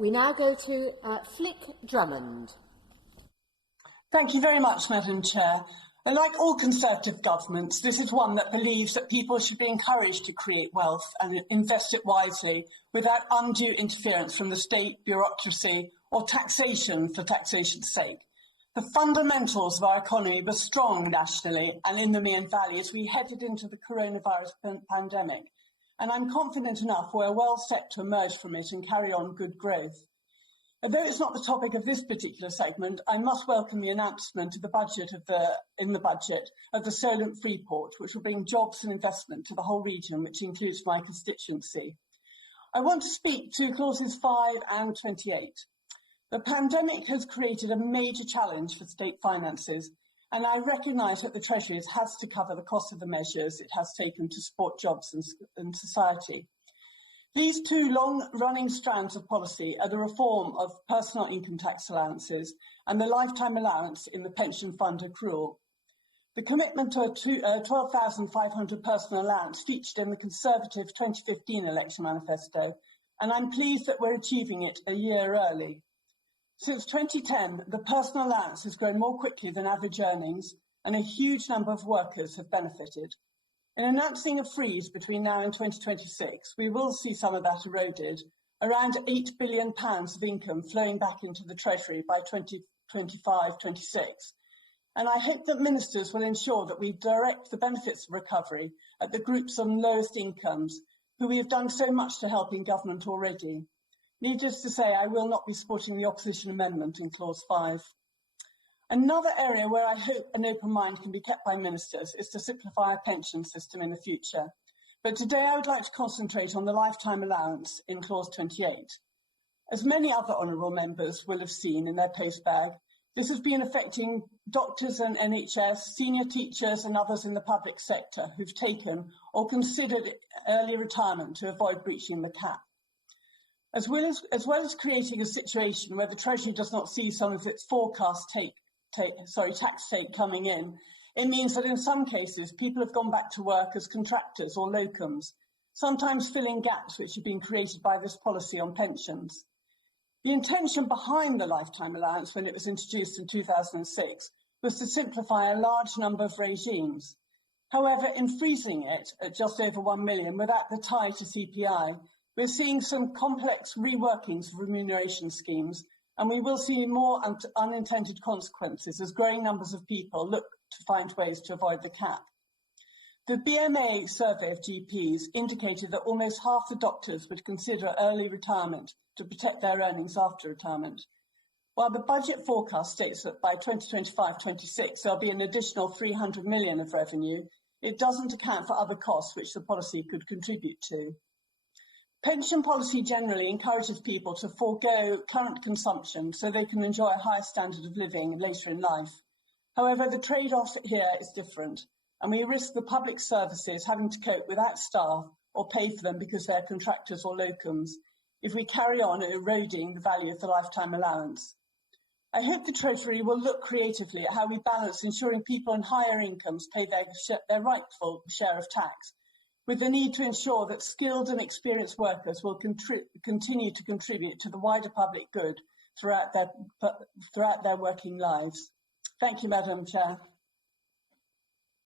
we now go to Flick Drummond. Thank you very much, Madam Chair. And like all Conservative governments, this is one that believes that people should be encouraged to create wealth and invest it wisely without undue interference from the state, bureaucracy or taxation for taxation's sake. The fundamentals of our economy were strong nationally and in the Meath Valley as we headed into the coronavirus pandemic. And I'm confident enough we're well set to emerge from it and carry on good growth. Although it's not the topic of this particular segment, I must welcome the announcement of the budget of the Solent Freeport, which will bring jobs and investment to the whole region, which includes my constituency. I want to speak to clauses 5 and 28. The pandemic has created a major challenge for state finances, and I recognise that the Treasury has to cover the cost of the measures it has taken to support jobs and society. These two long-running strands of policy are the reform of personal income tax allowances and the lifetime allowance in the pension fund accrual. The commitment to a £12,500 personal allowance featured in the Conservative 2015 election manifesto, and I'm pleased that we're achieving it a year early. Since 2010, the personal allowance has grown more quickly than average earnings, and a huge number of workers have benefited. In announcing a freeze between now and 2026, we will see some of that eroded, around £8 billion of income flowing back into the Treasury by 2025-26. And I hope that ministers will ensure that we direct the benefits of recovery at the groups on lowest incomes, who we have done so much to help in government already. Needless to say, I will not be supporting the opposition amendment in clause 5. Another area where I hope an open mind can be kept by ministers is to simplify our pension system in the future. But today I would like to concentrate on the lifetime allowance in clause 28. As many other honourable members will have seen in their postbag, this has been affecting doctors and NHS, senior teachers and others in the public sector who've taken or considered early retirement to avoid breaching the cap. As well as creating a situation where the Treasury does not see some of its forecast tax take coming in, it means that in some cases people have gone back to work as contractors or locums, sometimes filling gaps which have been created by this policy on pensions. The intention behind the lifetime allowance when it was introduced in 2006 was to simplify a large number of regimes. However, in freezing it at just over 1 million without the tie to CPI, we're seeing some complex reworkings of remuneration schemes, and we will see more unintended consequences as growing numbers of people look to find ways to avoid the cap. The BMA survey of GPs indicated that almost half the doctors would consider early retirement to protect their earnings after retirement. While the budget forecast states that by 2025-26 there'll be an additional 300 million of revenue, it doesn't account for other costs which the policy could contribute to. Pension policy generally encourages people to forego current consumption so they can enjoy a higher standard of living later in life. However, the trade-off here is different, and we risk the public services having to cope without staff or pay for them because they're contractors or locums if we carry on eroding the value of the lifetime allowance. I hope the Treasury will look creatively at how we balance ensuring people on higher incomes pay their rightful share of tax, with the need to ensure that skilled and experienced workers will continue to contribute to the wider public good throughout their working lives. Thank you, Madam Chair.